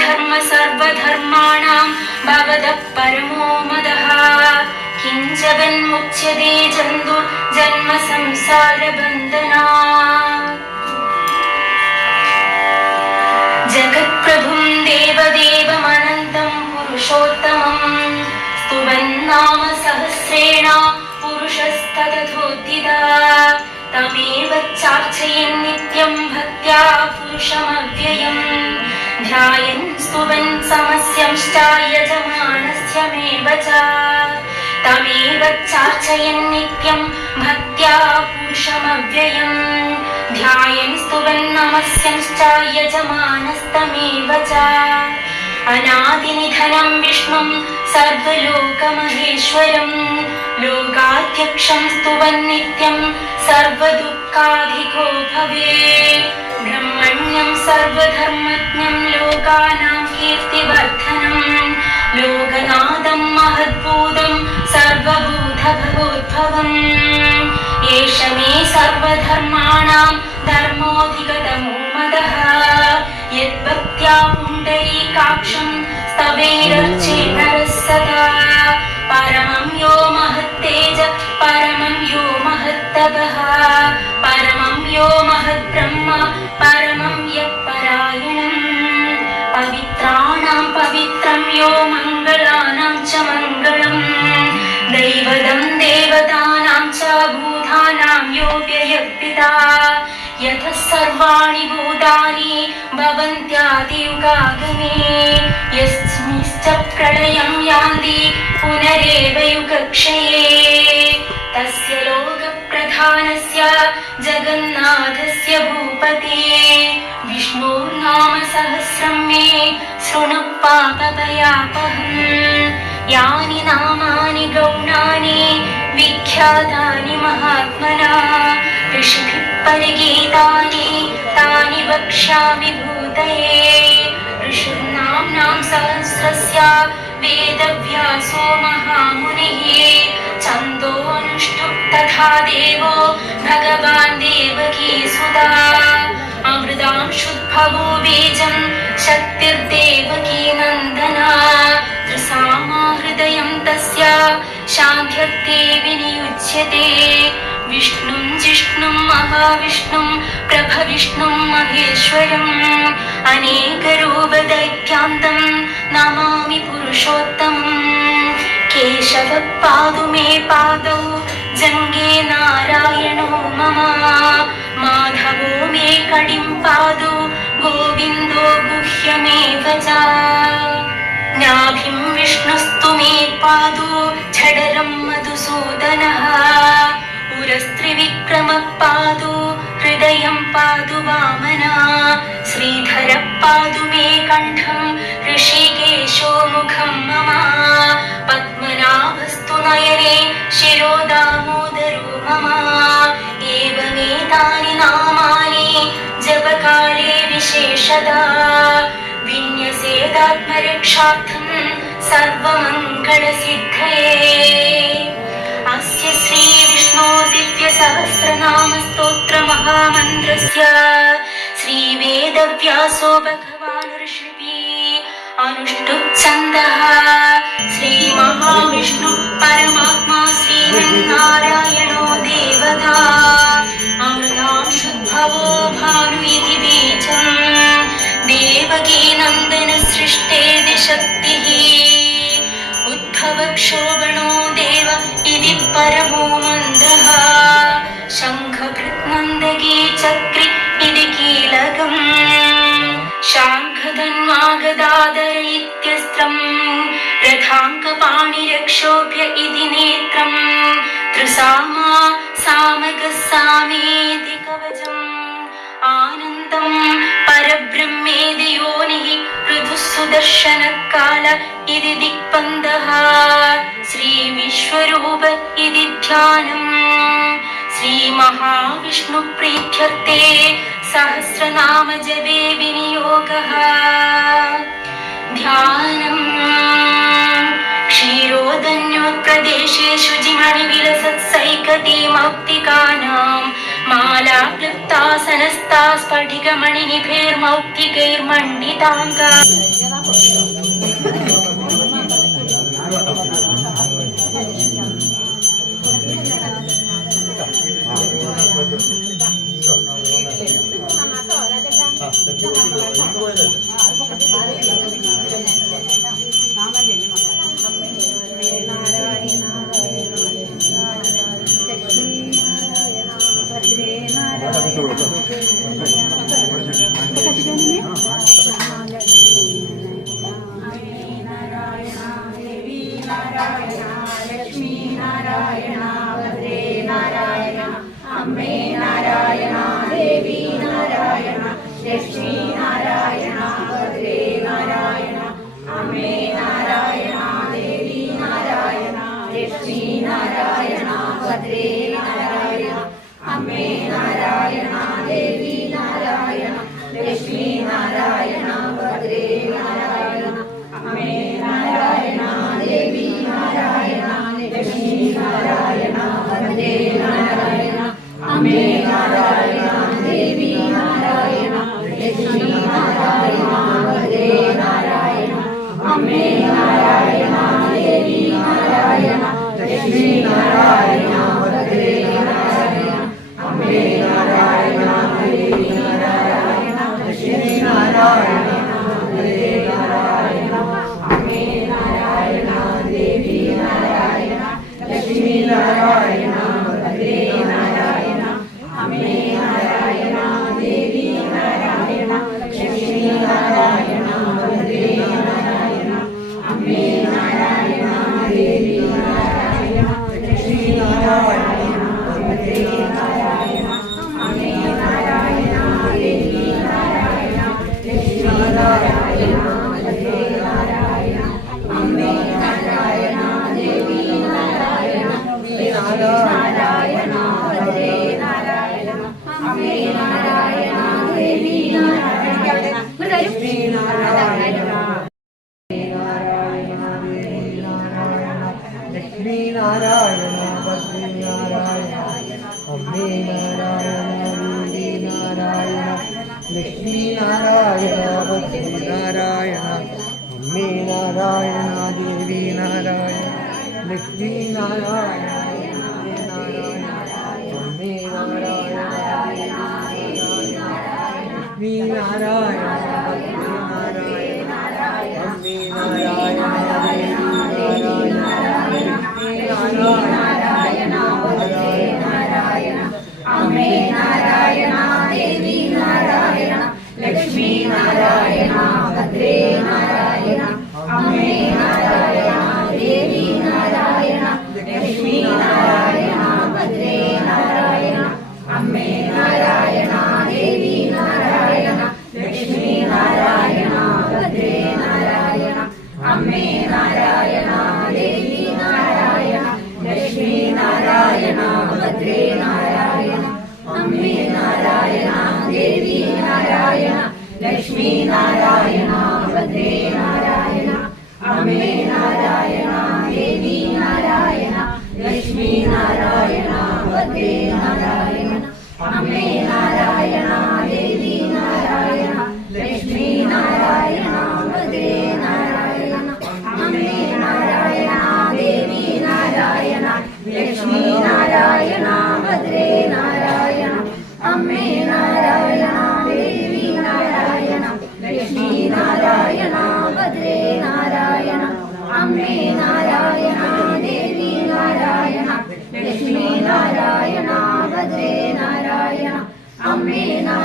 धर्म सर्वधर्माणां भवतः परमो मदः किञ्चवन्मुच्यते जन्तुर्जन्म संसारबन्धनात् जगत्प्रभुं देवदेवमनन्तं पुरुषोत्तमं स्तुवन्नाम सहस्रेण पुरुषस्ततथोत्थिता तमेव चार्चयन् नित्यं भक्त्या पुरुषमव्ययम् ध्यायन् स्तुवन् समस्यंश्च यजमानस्यमेव च तमेव चार्चयन् नित्यं भक्त्या पुरुषमव्ययम् ध्यायन् स्तुवन् नमस्यंश्च यजमानस्तमेव च अनादिनिधनं विष्णुं सर्वलोकमहेश्वरं लोकाध्यक्षं स्तुवन् नित्यं सर्वदुःखाधिको भवेत् ब्रह्मण्यं सर्वधर्मज्ञं लोकानां कीर्तिवर्धनं लोकनाथं महद्भूतं सर्वभूतभवोद्भवम् एष मे सर्वधर्माणां धर्मोऽधिगतमो मदः यद्भक्त्या पुण्डरीकाक्षं स्तवेरर्चेत् नरः सदा परमं यो महत्तेज परमं यो महत्तपः परमं यो महद्ब्रह्म परमं यत्परायणम् पवित्राणां पवित्रं यो मङ्गलानां च मङ्गलम् दैवतं देवतानां च भूतानां यो व्ययक्तिता यतः सर्वाणि भूतानि भवन्त्यादियुगागमे यस्मिंश्च प्रलयं यान्ति पुनरेव युगक्षये तस्य लोकप्रधानस्य जगन्नाथस्य भूपते विष्णोर्नाम सहस्रं मे शृणु पापभयापहम् यानि नामानि गौणानि विख्यातानि महात्मना ऋषिभिः परिगीतानि तानि वक्ष्यामि भूतये ऋषिर्नाम्नां सहस्रस्य वेदव्यासो महामुनिः छन्दोऽनुष्टुप् तथा देवो भगवान् देवकीसुता अमृतांशुद्भवो बीजं शक्तिर्देवकी नन्दना त्रिसामा हृदयं तस्य शान्त्यर्थे विनियुज्यते विष्णुं जिष्णुं महाविष्णुं प्रभविष्णुं महेश्वरम् अनेकरूपदैत्यान्तं नमामि पुरुषोत्तमम् केशवः पादु मे पादौ जङ्गे नारायणो मम माधवो मे कडिं पादु गोविन्दो गुह्यमेव च नाभिं विष्णुस्तु मे पादु झडरं मधुसूदनः पुरस्त्रिविक्रमः पादु हृदयं पादु वामना श्रीधरः पादु मे कण्ठं ऋषिकेशो मुखं मम पद्मनाभस्तु नयने शिरो दामोदरो मम एवमेतानि नामानि जपकाले विशेषदा विन्यसेदात्मरक्षार्थं सर्वमङ्गलसिद्धये अस्य श्रीविष्णोर्दिव्यसहस्रनामस्तोत्रमहामन्त्रस्य श्रीवेदव्यासो भगवान् ऋषिभिः अनुष्टुप्छन्दः श्रीमहाविष्णु परमात्मा श्रीमन्नारायणो देवता अमृतांशुद्भवो भानु इति बीजम् देवकीनन्दन सृष्टेति शक्तिः उद्भवक्षोभणो देव इति परमो मन्दः शङ्खभृत्नन्दकी चक्रि इति कीलकम् शाङ्खधन्वागदाधर इत्यस्त्रम् रथाङ्कपाणिरक्षोभ्य इति नेत्रम् त्रिसामा सामकः सामेति कवचम् आनन्दं परब्रह्मेति योनिः ऋतुः सुदर्शनकाल इति दिक्पन्दः श्रीविश्वरूप इति ध्यानम् श्रीमहाविष्णुप्रीत्यर्थे सहस्रनाम जपे विनियोगः ध्यानम् क्षीरोदन्योत्प्रदेशे शुचिमणिविलसत्सैकतीमौक्तिकानां മാലാക്ലുപ്താസനസ്താ സ്ഫടികമണിനിഭൈർമൗക്തികൈർമണ്ഡിതാംഗാ Amen.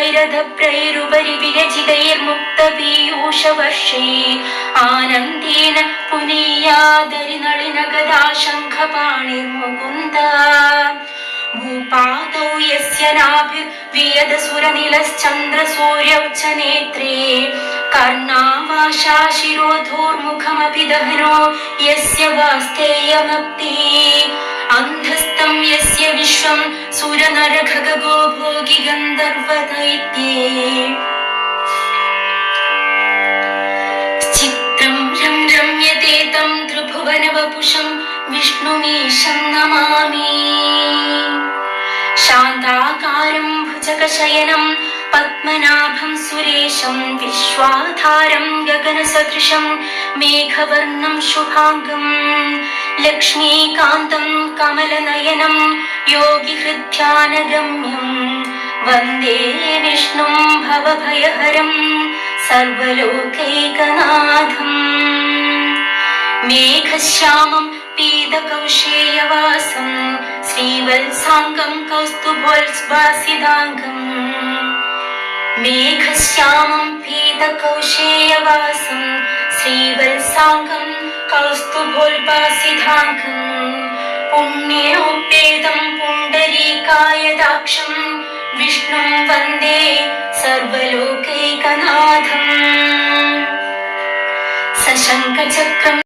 भ्रैरभ्रैरधभ्रैरुपरि विरचितैर्मुक्तपीयूषवर्षैः आनन्देन पुनीयादरिनलिनगदा शङ्खपाणिर्मुकुन्दा भूपादौ यस्य नाभिर्वियदसुरनिलश्चन्द्रसूर्यौ च नेत्रे कर्णावाशा शिरोधोर्मुखमपि दहनो यस्य वास्तेयमप्ति अन्धस्तं यस्य विश्वं सुरनरखगो भोगि गन्धर्वदैत्ये चित्रं रम्यते तं त्रिभुवनवपुषं विष्णुमीशं नमामि शान्ताकारं भुजगशयनं पद्मनाभं सुरेशं विश्वाधारं गगनसदृशं मेघवर्णं शुभाङ्गं लक्ष्मीकान्तं कमलनयनं योगिहृद्ध्यानगम्यं वन्दे विष्णुं भवभयहरं सर्वलोकैकनाथम् मेघश्यामं पीतकौशेयवासं श्रीवत्साङ्गं कौस्तुभोल्भासिताङ्गं मेघश्यामं पीतकौशेयवासं श्रीवत्साङ्गं कौस्तुभोल्भासिताङ्गं पुण्योपेतं पुण्डरीकायदाक्षं विष्णुं वन्दे सर्वलोकैकनाथम् सशङ्खचक्रं